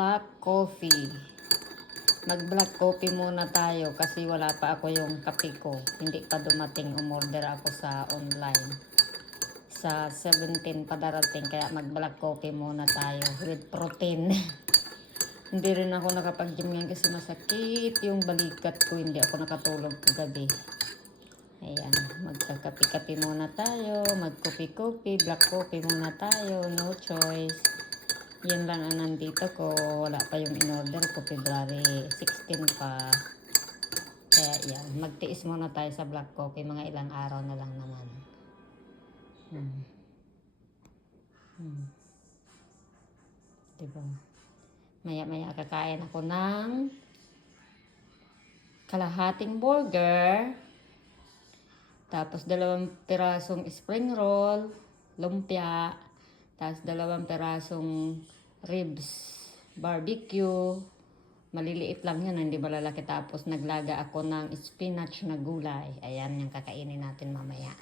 Black coffee. Mag-black coffee muna tayo kasi wala pa ako yung kape ko. Hindi pa dumating. Umorder ako sa online. Sa 17 pa darating. Kaya mag-black coffee muna tayo with protein. Hindi rin ako nakapag-gym ngayon kasi masakit yung balikat ko. Hindi ako nakatulog kagabi. Ayan. Magkakape-kape muna tayo. Mag-coffee-coffee. Black coffee muna tayo. No choice. Yan lang ang nandito ko. Wala pa yung in-order ko. February 16 pa. Kaya yan. Magtiis muna tayo sa black coffee. Mga ilang araw na lang naman. Diba? Maya-maya kakain ako ng kalahating burger. Tapos 2 pirasong spring roll. Lumpia. Tapos 2 pirasong ribs, barbecue. Maliliit lang yan, hindi malalaki. Tapos naglaga ako ng spinach na gulay. Ayan yung kakainin natin mamaya.